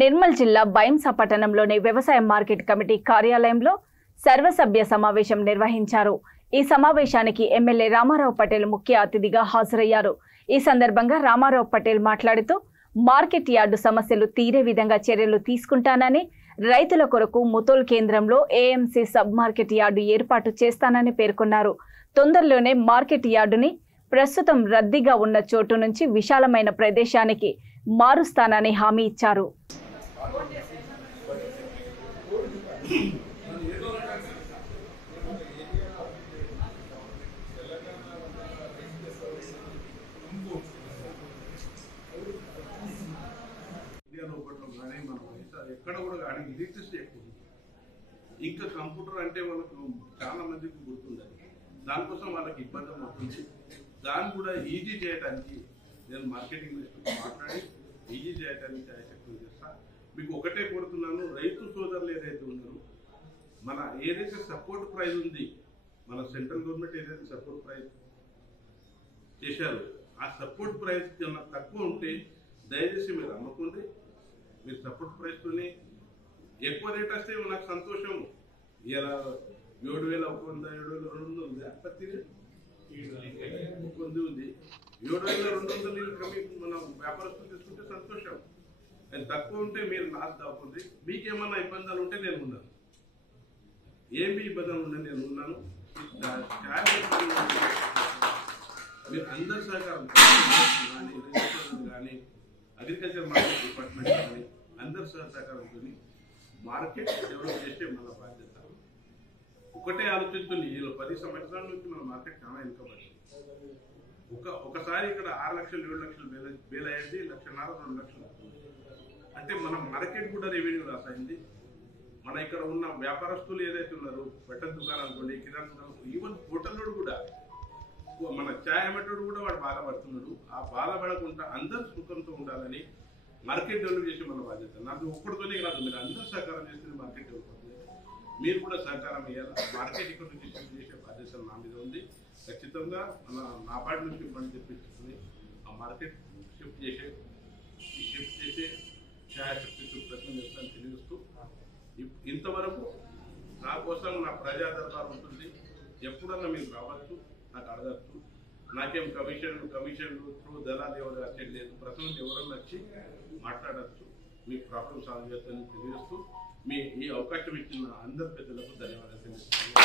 నిర్మల్ జిల్లా బైంసా పట్టణంలోని వ్యవసాయ మార్కెట్ కమిటీ కార్యాలయంలో సర్వసభ్య సమావేశం నిర్వహించారు। ఈ సమావేశానికి ఎమ్మెల్యే రామారావు పటేల్ ముఖ్య అతిథిగా హాజరయ్యారు। ఈ సందర్భంగా రామారావు పటేల్ మాట్లాడుతూ మార్కెట్ యార్డు సమస్యలు తీరే విధంగా చర్యలు తీసుకుంటానని, రైతుల కొరకు ముతోల్ కేంద్రంలో ఏఎంసీ సబ్ మార్కెట్ యార్డు ఏర్పాటు చేస్తానని పేర్కొన్నారు। తొందరలోనే మార్కెట్ యార్డుని ప్రస్తుతం రద్దీగా ఉన్న చోటు నుంచి విశాలమైన ప్రదేశానికి మారుస్తానని హామీ ఇచ్చారు। ఎక్కడ కూడా కానీ ఎలక్ట్రిసిటీ ఎక్కువ ఇంకా కంప్యూటర్ అంటే వాళ్ళకు చాలా మందికి గుర్తుండదు, దానికోసం వాళ్ళకి ఇబ్బంది అవుతుంది। దాన్ని కూడా ఈజీ చేయడానికి నేను మార్కెటింగ్ మినిస్టర్తో మాట్లాడి ఈజీ చేయడానికి ప్రయత్నం చేస్తాను। మీకు ఒకటే కోరుతున్నాను, రైతు సోదరులు ఏదైతే ఉన్నారో మన ఏదైతే సపోర్ట్ ప్రైస్ ఉంది, మన సెంట్రల్ గవర్నమెంట్ ఏదైతే సపోర్ట్ ప్రైస్ చేశారో ఆ సపోర్ట్ ప్రైస్ కన్నా తక్కువ ఉంటే దయచేసి మీరు అమ్ముకోండి। మీరు సపోర్ట్ ప్రైస్తోనే ఎక్కువ రేట్ వస్తే నాకు సంతోషం। ఇలా 7,100 7,200 ఉంది, అప్పటి కొంది ఉంది 7,200 మనం వ్యాపారస్తులు తీసుకుంటే సంతోషం। అది తక్కువ ఉంటే మీరు లాస్ కాకుండా మీకేమన్నా ఇబ్బందులు ఉంటే నేను ఉన్నాను, ఏమి ఇబ్బందులు ఉంటే నేను ఉన్నాను। మీరు అందరి సహకారం కానీ కానీ అగ్రికల్చర్ మార్కెట్ డిపార్ట్మెంట్ కానీ అందరి సహకారంతో మార్కెట్ డెవలప్ చేసే మన బాధ్యత। ఒకటే ఆలోచిస్తుంది, ఈ 10 సంవత్సరాల నుంచి మన మార్కెట్ చాలా వెనుకబడింది। ఒకసారి ఇక్కడ 6 లక్షలు 7 లక్షలు బేల్ అయ్యింది, 1,50,000 2 లక్షలు అంటే మన మార్కెట్ కూడా రెవెన్యూ లాస్ అయింది। మన ఇక్కడ ఉన్న వ్యాపారస్తులు ఏదైతే ఉన్నారో బట్టల దుకాణాలు కిరాణా దుకాణాలు, ఈవెన్ హోటల్లో కూడా మన ఛాయ్ అమ్మేటోడు కూడా వాడు బాధపడుతున్నాడు। ఆ బాధపడకుండా అందరు సుఖంతో ఉండాలని మార్కెట్ డెవలప్ చేసే మన బాధ్యత। నాకు ఒక్కడితోనే కాదు, మీరు అందరూ సహకారం చేస్తే మార్కెట్ డెవలప్ అవుతుంది। మీరు కూడా సహకారం ఇవ్వాలి, మార్కెట్ ఇక్కడ నుంచి షిఫ్ట్ చేసే బాధ్యత నా మీద ఉంది। ఖచ్చితంగా మన నాబార్డు నుంచి ఇవ్వని తెప్పించుకుని ఆ మార్కెట్ షిఫ్ట్ చేసే ఛాయాశక్తి ప్రయత్నం చేస్తానని తెలియజేస్తూ, ఇంతవరకు నా కోసం నా ప్రజా దర్బార్ ఉంటుంది, ఎప్పుడన్నా మీరు రావచ్చు, నాకు అడగచ్చు। నాకేం కమిషన్లు త్రూ దళాలు ఎవరు వచ్చేది లేదు, ప్రస్తుతం ఎవరన్నా వచ్చి మాట్లాడచ్చు, మీకు ప్రాబ్లం సాల్వ్ చేస్తానని తెలియజేస్తూ మీ ఈ అవకాశం ఇచ్చిన అందరి పెద్దలకు ధన్యవాదాలు తెలుస్తున్నాను।